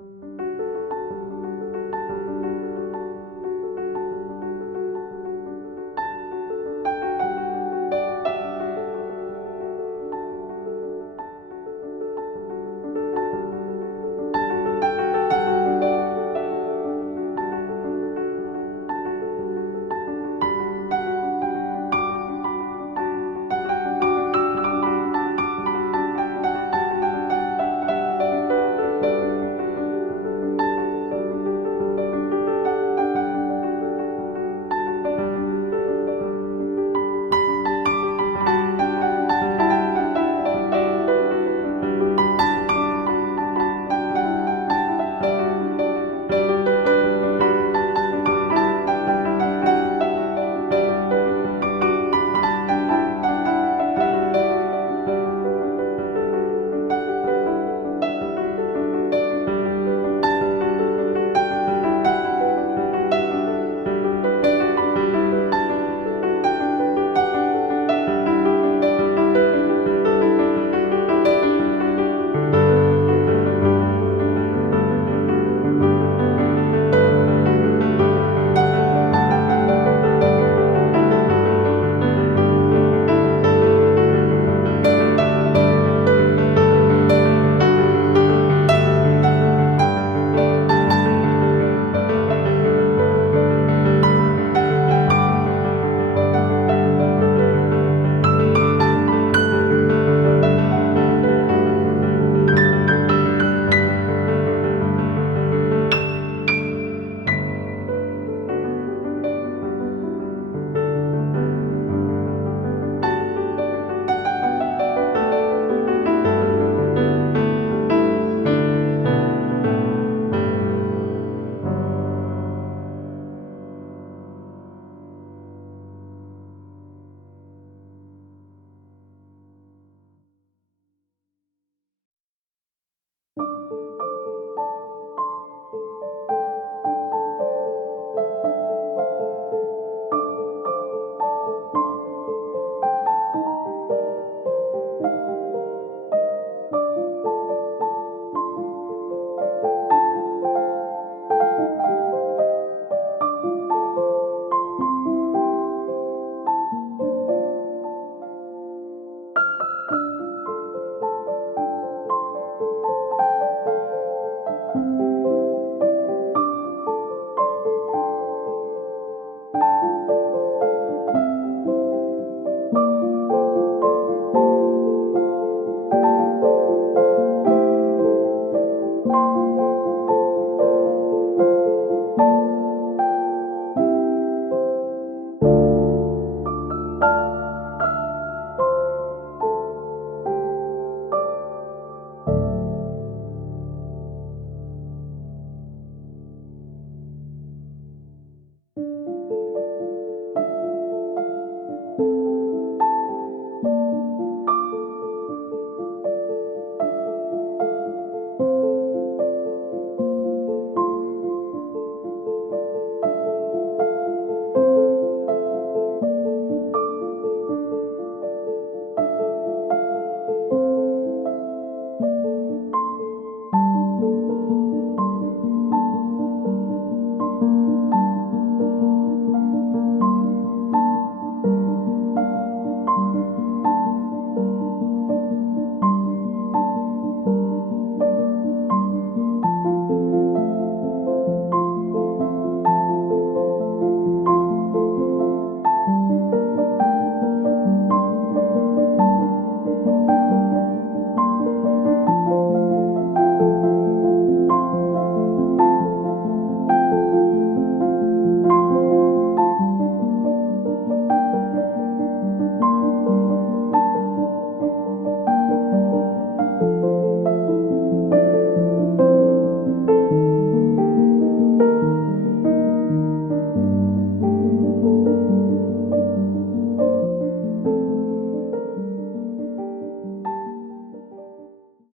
thank you